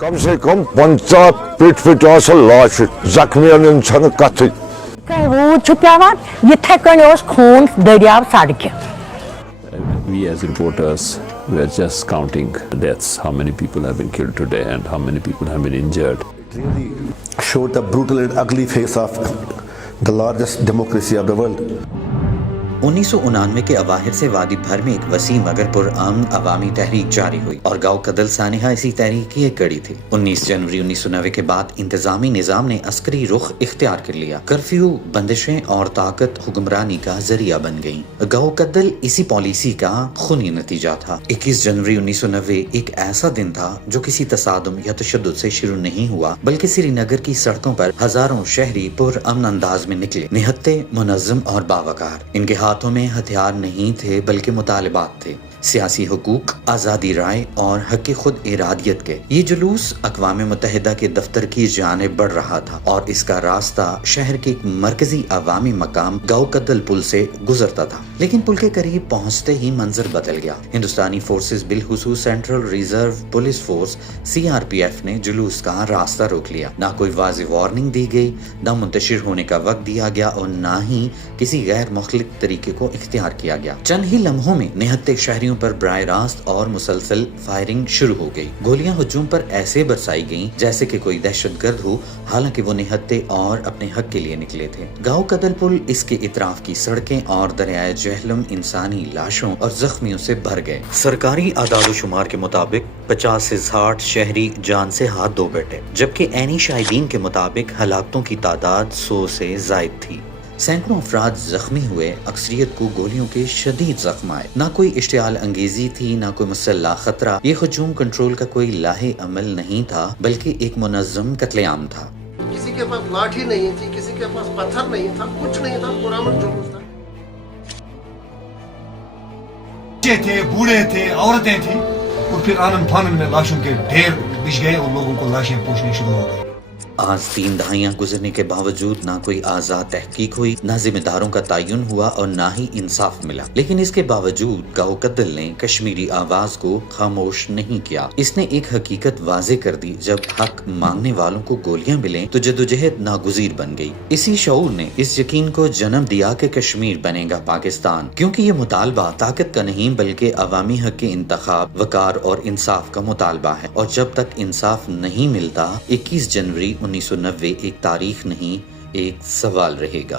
कम से कम 50 पीठ लाश जख्मियन कथ रूद पेवान यथे कन खून दरियाव सड़क. We as reporters, we are just counting deaths, how many people have been killed today and how many people have been injured. It really showed the brutal and ugly face of the largest democracy of the world. 1999 के अवाहिर से वादी भर में एक वसी मगर पुरअमन अवामी तहरीक जारी हुई और गाँव कदल सानिहा इसी तहरीक की एक कड़ी थी. 19 जनवरी 1990 के बाद इंतजामी निजाम ने अस्करी रुख इख्तियार कर लिया. कर्फ्यू, बंदिशें और ताकत हुक्मरानी का जरिया बन गईं. गाँव कदल इसी पॉलिसी का खूनी नतीजा था. 21 जनवरी 1990 एक ऐसा दिन था जो किसी तसादुम या तशद्दुद से शुरू नहीं हुआ, बल्कि श्रीनगर की सड़कों पर हजारों शहरी पुरअमन अंदाज में निकले, निहत्ते, मुनज़्ज़म और बावकार. इनके हाथों में हथियार नहीं थे बल्कि मुतालिबात थे, सियासी हुकूक, आज़ादी राय और हक खुद इरादियत के. ये जुलूस अक़वाम मुत्तहिदा के दफ्तर की जानिब बढ़ रहा था और इसका रास्ता शहर के एक मरकजी अवामी मकाम गाँव कदल पुल से गुजरता था. लेकिन पुल के करीब पहुंचते ही मंजर बदल गया. हिंदुस्तानी फोर्सेस बिलखुसूस central reserve police force CRPF ने जुलूस का रास्ता रोक लिया. ना कोई वाज़ेह वार्निंग दी गई, ना मुंतशिर होने का वक्त दिया गया और ना ही किसी गैर मुख्तलिफ तरीके को इख्तियार किया गया. चंद ही लम्हों में निहत्ते शहरियों पर बराह रास्त और मुसलसल फायरिंग शुरू हो गई. गोलियां हुजूम पर ऐसे बरसाई गईं जैसे कि कोई दहशतगर्द हो, हालांकि वो निहत्ते और अपने हक के लिए निकले थे. गाँव कदल पुल, इसके इतराफ की सड़कें और दरियाए जहलम इंसानी लाशों और जख्मियों से भर गए. सरकारी आदाद-ओ-शुमार के मुताबिक 50 से 60 शहरी जान से हाथ धो बैठे, जबकि ऐनी शाहिदीन के मुताबिक हलाकतों की तादाद 100 से जायद थी. सैकड़ों अफराद जख्मी हुए. अक्सरियत को गोलियों के शदीद जख्म आए. ना कोई इश्तियाल अंगेजी थी, ना कोई मुसल्लह खतरा. ये हुजूम कंट्रोल का कोई लाहे अमल नहीं था, बल्कि एक मुनज़्ज़म कत्लेआम था. किसी के पास लाठी नहीं थी, किसी के पास पत्थर नहीं था, कुछ नहीं था, पुरअमन जुलूस था. बच्चे थे, बूढ़े थे, औरतें थी और फिर आनन फानन में लाशों के ढेर बिछ गए और लोगों को लाशें पूछनी शुरू हो गई. आज 3 दहाइयां गुजरने के बावजूद ना कोई आज़ाद तहकीक हुई, ना जिम्मेदारों का तयन हुआ और ना ही इंसाफ मिला. लेकिन इसके बावजूद गाँव कदल ने कश्मीरी आवाज को खामोश नहीं किया. इसने एक हकीकत वाज़े कर दी, जब हक मांगने वालों को गोलियां मिले तो जदोजहद नागुज़ीर बन गई. इसी शऊर ने इस यकीन को जन्म दिया कि कश्मीर बनेगा पाकिस्तान, क्योंकि ये मुतालबा ताकत का नहीं बल्कि अवामी हक के इंतखाब, वकार और इंसाफ का मुतालबा है. और जब तक इंसाफ नहीं मिलता, 21 जनवरी 1990 एक तारीख नहीं, एक सवाल रहेगा.